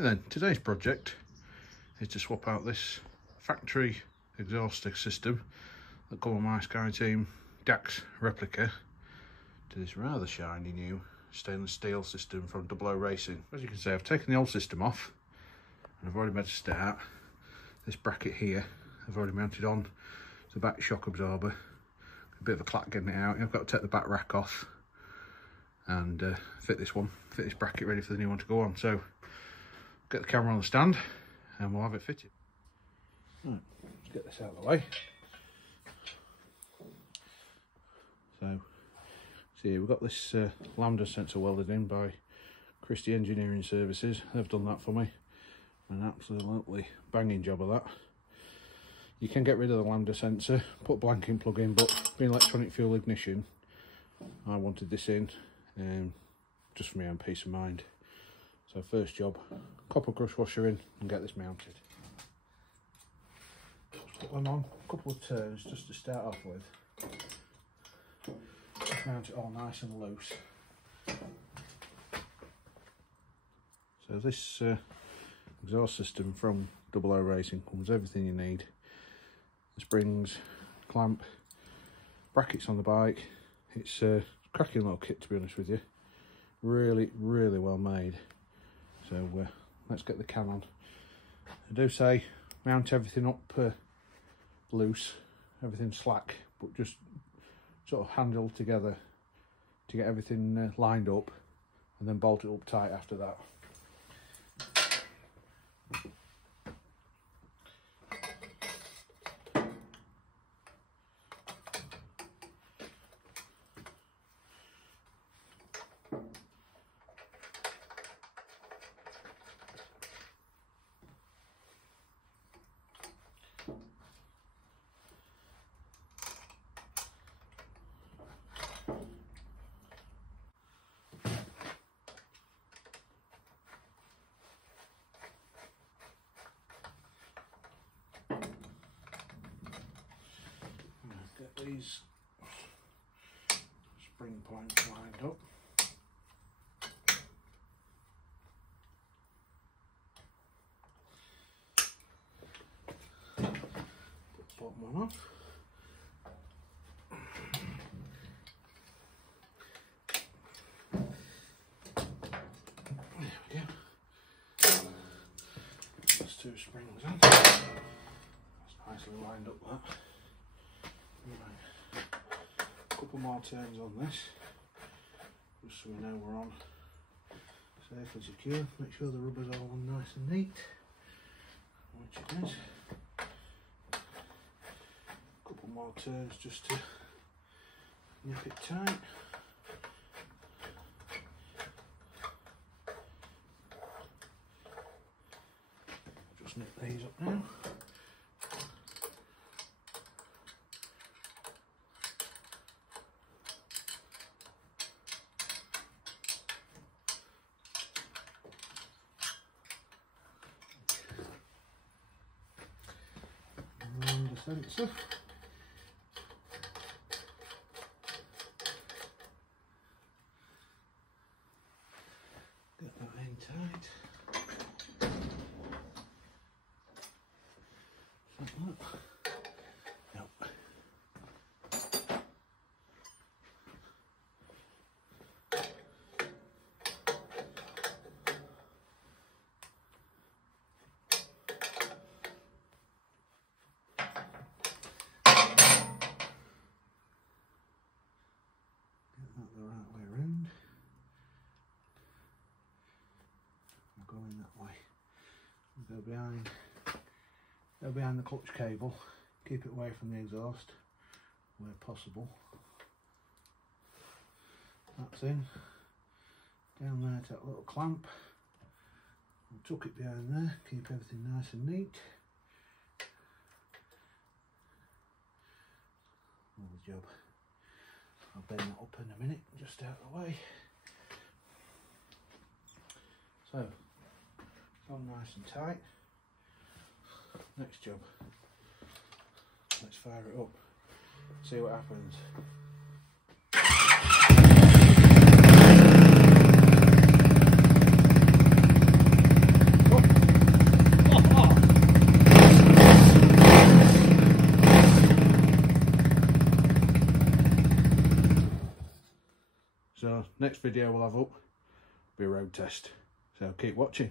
Right then, today's project is to swap out this factory exhaust system that come on my Skyteam DAX replica to this rather shiny new stainless steel system from 00 Racing. As you can see, I've taken the old system off and I've already made a start. This bracket here I've already mounted on the back shock absorber. A bit of a clack getting it out. I've got to take the back rack off and fit this bracket ready for the new one to go on. So get the camera on the stand and we'll have it fitted. Right, let's get this out of the way. So, see, we've got this lambda sensor welded in by Christie Engineering Services. They've done that for me. An absolutely banging job of that. You can get rid of the lambda sensor, put a blanking plug in, but being electronic fuel ignition, I wanted this in just for my own peace of mind. So first job, copper crush washer in and get this mounted. Just put them on a couple of turns just to start off with. Just mount it all nice and loose. So this exhaust system from 00 Racing comes with everything you need. The springs, clamp, brackets on the bike. It's a cracking little kit, to be honest with you. Really well made. So let's get the can on. I do say mount everything up loose, everything slack, but just sort of handle together to get everything lined up, and then bolt it up tight after that. Get these spring points lined up. Put the bottom one off. There we go. There's two springs on. That's nicely lined up, that. Right. Couple more turns on this, just so we know we're on safe and secure. Make sure the rubber's all on nice and neat, which it is. Couple more turns just to nip it tight. Just nip these up now. Sensor. Get that in tight. Like that. Nope. The right way around. I'll go in that way. Go behind the clutch cable. Keep it away from the exhaust where possible. That's in. Down there to that little clamp. I'll tuck it behind there. Keep everything nice and neat. Lovely job. I'll bend that up in a minute, just out of the way. So, it's on nice and tight. Next job. Let's fire it up, see what happens. Oh. So next video we'll have up be a road test. So keep watching.